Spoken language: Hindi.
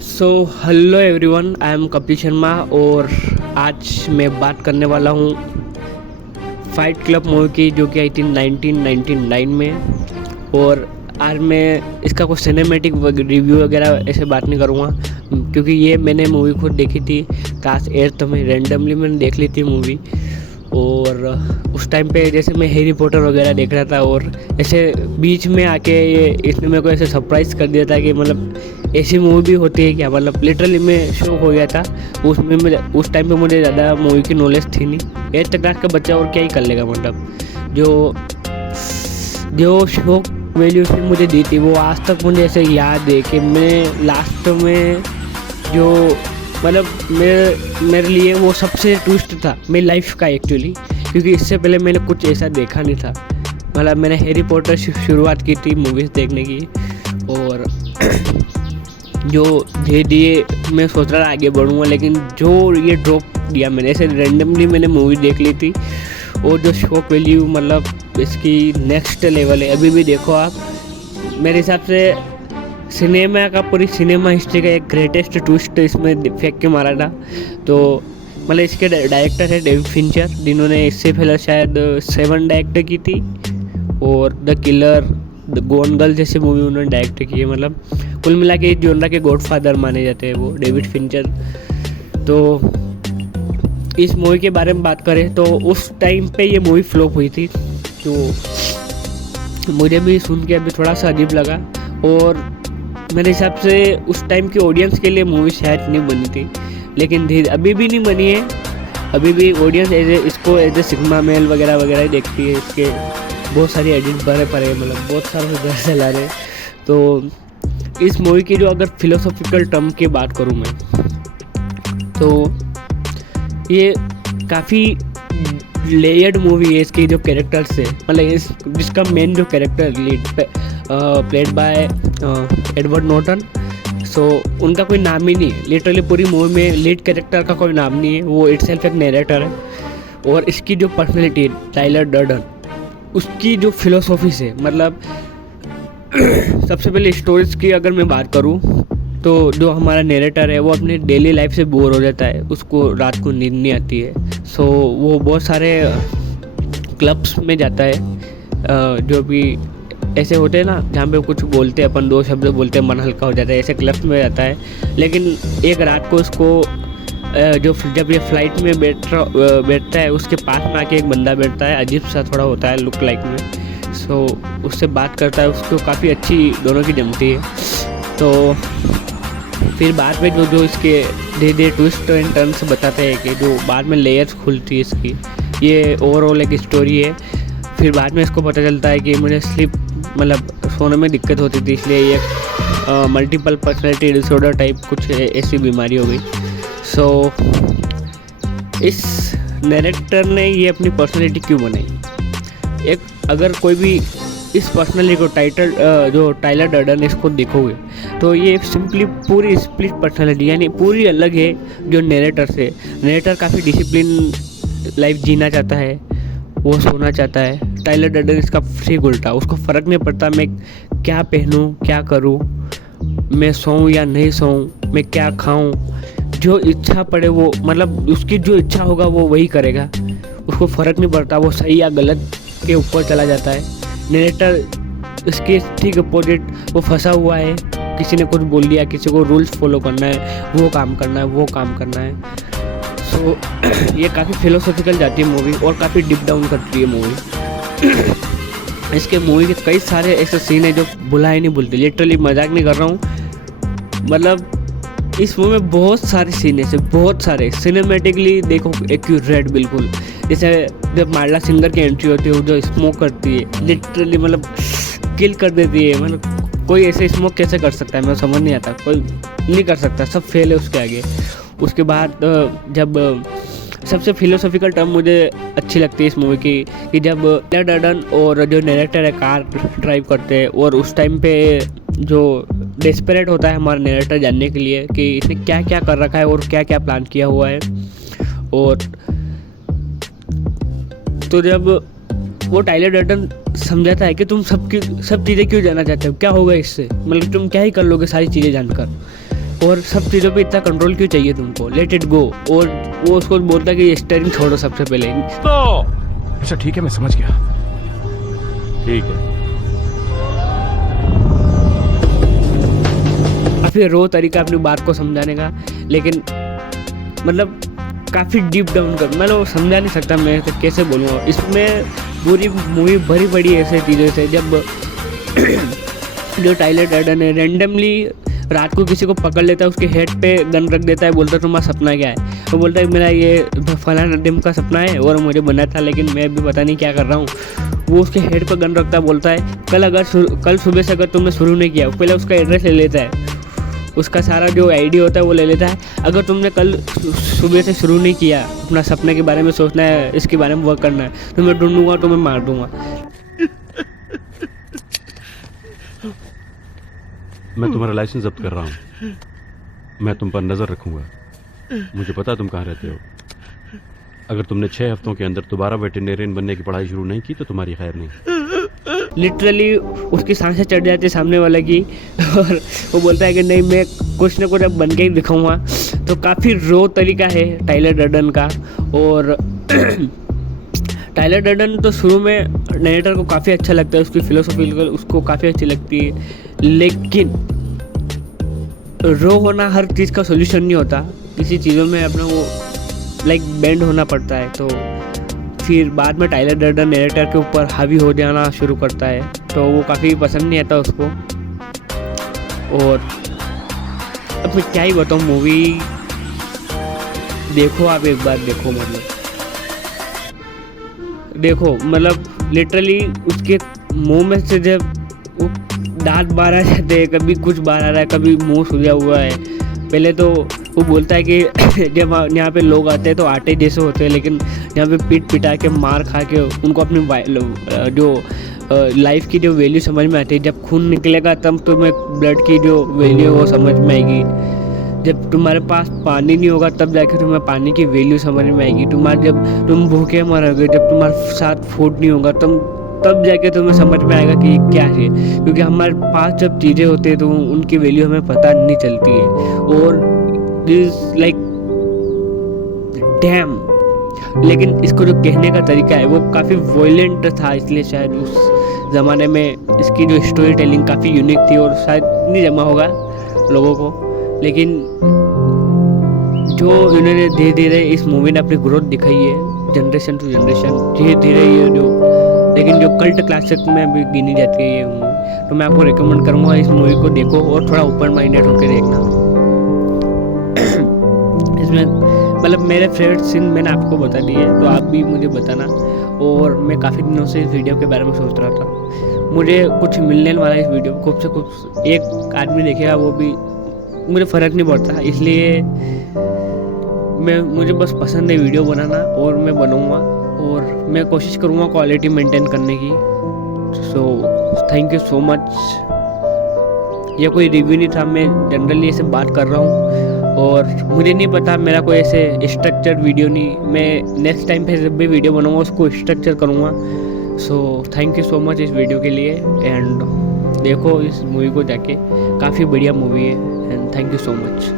So hello everyone, I am Kapil Sharma और आज मैं बात करने वाला हूँ फाइट क्लब मूवी की, जो कि आई थी 1999 में। और आज मैं इसका कुछ सिनेमैटिक रिव्यू वगैरह ऐसे बात नहीं करूँगा, क्योंकि ये मैंने मूवी खुद देखी थी क्लास 8th में। रैंडमली मैंने देख ली थी मूवी। और उस टाइम पे जैसे मैं हैरी पॉटर वगैरह देख रहा था, और ऐसे बीच में आके ये इसने मेरे को ऐसे सरप्राइज़ कर दिया था कि मतलब ऐसी मूवी भी होती है क्या। मतलब लिटरली मैं शॉक हो गया था उसमें। मैं उस टाइम पे मुझे ज़्यादा मूवी की नॉलेज थी नहीं। 8th क्लास का बच्चा और क्या ही कर लेगा। मतलब जो जो शॉक वैल्यू उसने मुझे दी थी, वो आज तक मुझे ऐसे याद है कि मैं लास्ट में जो मतलब मेरे लिए वो सबसे ट्विस्ट था मेरी लाइफ का एक्चुअली, क्योंकि इससे पहले मैंने कुछ ऐसा देखा नहीं था। मतलब मैंने हैरी पॉटर से शुरुआत की थी मूवीज़ देखने की, और जो धीरे धीरे मैं सोच रहा था आगे बढ़ूँगा, लेकिन जो ये ड्रॉप दिया मैंने, ऐसे रैंडमली मैंने मूवी देख ली थी। और जो शॉक वैल्यू मतलब इसकी नेक्स्ट लेवल है। अभी भी देखो आप, मेरे हिसाब से सिनेमा का, पूरी सिनेमा हिस्ट्री का एक ग्रेटेस्ट ट्विस्ट इसमें फेंक के मारा था। तो मतलब इसके डायरेक्टर है डेविड फिंचर, जिन्होंने इससे पहले शायद 7 डायरेक्ट की थी, और the killer, the gone girl जैसे मूवी उन्होंने डायरेक्ट की है। मतलब कुल मिला के जॉनरा के गॉडफादर माने जाते हैं वो डेविड फिंचर। तो इस मूवी के बारे में बात करें तो उस टाइम पे ये मूवी फ्लॉप हुई थी, तो मुझे भी सुन के अभी थोड़ा सा अजीब लगा। और मेरे हिसाब से उस टाइम की ऑडियंस के लिए मूवी शायद नहीं बनी थी, लेकिन धीरे अभी भी नहीं बनी है। अभी भी ऑडियंस इसको एज ए सिग्मा मेल वगैरह वगैरह ही देखती है। इसके बहुत सारी एडिट भरे पड़े, मतलब बहुत सारे घर से ला रहे। तो इस मूवी की जो अगर फिलोसॉफिकल टर्म की बात करूँ मैं, तो ये काफ़ी लेयर्ड मूवी है। इसकी जो कैरेक्टर्स है, मतलब जिसका मेन जो character lead played by Edward Norton, so उनका कोई नाम ही नहीं है। लिटरली पूरी मूवी में लीड कैरेक्टर का कोई नाम नहीं है, वो इटसेल्फ एक नरेटर है। और इसकी जो पर्सनैलिटी है टाइलर डर्डन, उसकी जो फिलोसॉफी से मतलब सबसे पहले स्टोरीज की अगर मैं बात करूँ, तो जो हमारा नरेटर है वो अपने डेली लाइफ से बोर हो जाता है, उसको रात को नींद नहीं आती है। सो वो बहुत सारे क्लब्स में जाता है, जो भी ऐसे होते हैं ना, जहाँ पे कुछ बोलते हैं अपन, 2 शब्द बोलते हैं मन हल्का हो जाता है, ऐसे क्लब्स में जाता है। लेकिन एक रात को उसको जब ये फ्लाइट में बैठता है, उसके पास में आके एक बंदा बैठता है, अजीब सा थोड़ा होता है लुक लाइक में। सो उससे बात करता है, उसको काफ़ी अच्छी दोनों की जमती है। तो फिर बाद में जो इसके धीरे धीरे ट्विस्ट एंड टर्न्स बताते हैं कि जो बाद में लेयर्स खुलती है इसकी, ये ओवरऑल एक स्टोरी है। फिर बाद में इसको पता चलता है कि मुझे स्लीप मतलब सोने में दिक्कत होती थी, इसलिए ये मल्टीपल पर्सनैलिटी डिसऑर्डर टाइप कुछ ऐसी बीमारी हो गई। सो इस डायरेक्टर ने ये अपनी पर्सनैलिटी क्यों बनाई, एक अगर कोई भी इस पर्सनैलिटी को जो टाइलर डर्डन इसको देखोगे, तो ये सिंपली पूरी स्प्लिट पर्सनैलिटी यानी पूरी अलग है जो नरेटर से। नरेटर काफ़ी डिसिप्लिन लाइफ जीना चाहता है, वो सोना चाहता है। टाइलर डर्डन इसका ठीक उल्टा, उसको फ़र्क नहीं पड़ता मैं क्या पहनूं क्या करूं, मैं सोऊं या नहीं सोऊं, मैं क्या खाऊं, जो इच्छा पड़े वो, मतलब उसकी जो इच्छा होगा वो वही करेगा, उसको फ़र्क नहीं पड़ता वो सही या गलत के ऊपर चला जाता है। नरेटर इसके ठीक अपोजिट, वो फंसा हुआ है, किसी ने कुछ बोल दिया, किसी को रूल्स फॉलो करना है, वो काम करना है, वो काम करना है। सो ये काफ़ी फिलोसॉफिकल जाती है मूवी, और काफ़ी डीप डाउन करती है मूवी। इसके मूवी के कई सारे ऐसे सीन है जो भुला ही नहीं भूलते, लिटरली मजाक नहीं कर रहा हूँ। मतलब इस मूवी में बहुत सारे सीन है, बहुत सारे सिनेमेटिकली देखो एक्यूरेट बिल्कुल। जैसे जब मार्ला सिंगर की एंट्री होती है, वो जो स्मोक करती है, लिटरली मतलब किल कर देती है। मतलब कोई ऐसे स्मोक कैसे कर सकता है, मैं समझ नहीं आता, कोई नहीं कर सकता, सब फेल है उसके आगे। उसके बाद जब सबसे फिलोसॉफिकल टर्म मुझे अच्छी लगती है इस मूवी की, कि जब टाइलर डर्डन और जो नरेटर है कार ड्राइव करते हैं, और उस टाइम पे जो डेस्परेट होता है हमारा नरेटर जानने के लिए कि इसने क्या क्या कर रखा है और क्या क्या प्लान किया हुआ है। और तो जब वो टाइलर डर्डन समझाता है कि तुम सब चीज़ें क्यों जानना चाहते हो, क्या होगा इससे, मतलब तुम क्या ही कर लोगे सारी चीज़ें जानकर। और सब चीज़ों पे इतना कंट्रोल क्यों चाहिए तुमको, लेट इट गो। और वो उसको बोलता है कि स्टीयरिंग छोड़ो सबसे पहले। तो अच्छा ठीक है, मैं समझ गया, ठीक है। काफ़ी रो तरीका अपनी बात को समझाने का, लेकिन मतलब काफ़ी डीप डाउन कर, मैं वो समझा नहीं सकता, मैं तो कैसे बोलूँगा। इसमें पूरी मूवी भरी पड़ी ऐसे चीज़ों से। जब जो टाइलर डर्डन है रैंडमली रात को किसी को पकड़ लेता है, उसके हेड पे गन रख देता है, बोलता है तुम्हारा सपना क्या है। वो बोलता है मेरा ये फलाना दिन का सपना है और मुझे बनना था, लेकिन मैं भी पता नहीं क्या कर रहा हूँ। वो उसके हेड पे गन रखता है, बोलता है कल सुबह से अगर तुमने शुरू नहीं किया, पहले उसका एड्रेस ले लेता है, उसका सारा जो आईडी होता है वो ले लेता है। अगर तुमने कल सुबह से शुरू नहीं किया अपना सपने के बारे में सोचना है, इसके बारे में वर्क करना है, तो मैं ढूंढूंगा, तुम्हें मार दूंगा। मैं तुम्हारा लाइसेंस जब्त कर रहा हूँ, मैं तुम पर नजर रखूंगा, मुझे पता तुम कहाँ रहते हो। अगर तुमने 6 हफ्तों के अंदर दोबारा वेटरनेरियन बनने की पढ़ाई शुरू नहीं की तो तुम्हारी खैर नहीं। लिटरली उसकी सांसें चढ़ जाती है सामने वाले की, और वो बोलता है कि नहीं मैं कुछ ना कुछ अब बन के ही दिखाऊंगा। तो काफ़ी रो तरीका है टाइलर डर्डन का। और टाइलर डर्डन तो शुरू में नरेटर को काफ़ी अच्छा लगता है, उसकी फिलोसफी उसको काफ़ी अच्छी लगती है, लेकिन रो होना हर चीज़ का सोल्यूशन नहीं होता, किसी चीज़ों में अपना वो लाइक बेंड होना पड़ता है। तो फिर बाद में टाइलर डर्डन नरेटर के ऊपर हावी हो जाना शुरू करता है, तो वो काफ़ी पसंद नहीं आता उसको। और अब मैं क्या ही बताऊँ, मूवी देखो आप एक बार, देखो मतलब लिटरली उसके मुंह में से जब वो दांत बाहर आ जाते हैं, कभी कुछ बाहर आ रहा है, कभी मुंह सूजा हुआ है। पहले तो वो बोलता है कि जब यहाँ पे लोग आते हैं तो आटे जैसे होते हैं, लेकिन यहाँ पे पीट पिटा के मार खा के उनको अपनी जो लाइफ की जो वैल्यू समझ में आती है। जब खून निकलेगा तब तुम्हें ब्लड की जो वैल्यू है वो समझ में आएगी। जब तुम्हारे पास पानी नहीं होगा तब जाके तुम्हें पानी की वैल्यू समझ में आएगी। जब तुम भूखे मरोगे, जब तुम्हारे साथ फूड नहीं होगा तब जाके तुम्हें समझ में आएगा कि क्या है। क्योंकि हमारे पास जब चीज़ें होती है तो उनकी वैल्यू हमें पता नहीं चलती है। और दिस लाइक डैम, लेकिन इसको जो कहने का तरीका है वो काफ़ी वॉयलेंट था, इसलिए शायद उस ज़माने में इसकी जो स्टोरी टेलिंग काफ़ी यूनिक थी और शायद नहीं जमा होगा लोगों को। लेकिन जो इन्होंने धीरे धीरे इस मूवी ने अपनी ग्रोथ दिखाई है जनरेशन टू जनरेशन, धीरे धीरे ये लेकिन जो कल्ट क्लासिक में अभी गिनी जाती है ये मूवी, तो मैं आपको रिकमेंड करूँगा इस मूवी को देखो और थोड़ा ओपन माइंडेड होकर देखना। इसमें मतलब मेरे फेवरेट सीन मैंने आपको बता दिए, तो आप भी मुझे बताना। और मैं काफ़ी दिनों से इस वीडियो के बारे में सोच रहा था, मुझे कुछ मिलने वाला है इस वीडियो को, खूब से खूब एक आदमी देखेगा वो भी मुझे फ़र्क नहीं पड़ता, इसलिए मुझे बस पसंद है वीडियो बनाना और मैं बनाऊँगा और मैं कोशिश करूँगा क्वालिटी मेंटेन करने की। So thank you so much. ये कोई रिव्यू नहीं था, मैं जनरली ऐसे बात कर रहा हूँ और मुझे नहीं पता, मेरा कोई ऐसे स्ट्रक्चर्ड वीडियो नहीं, मैं नेक्स्ट टाइम पे जब भी वीडियो बनाऊँगा उसको स्ट्रक्चर करूँगा। So thank you so much इस वीडियो के लिए, एंड देखो इस मूवी को जाके, काफ़ी बढ़िया मूवी है, and thank you so much.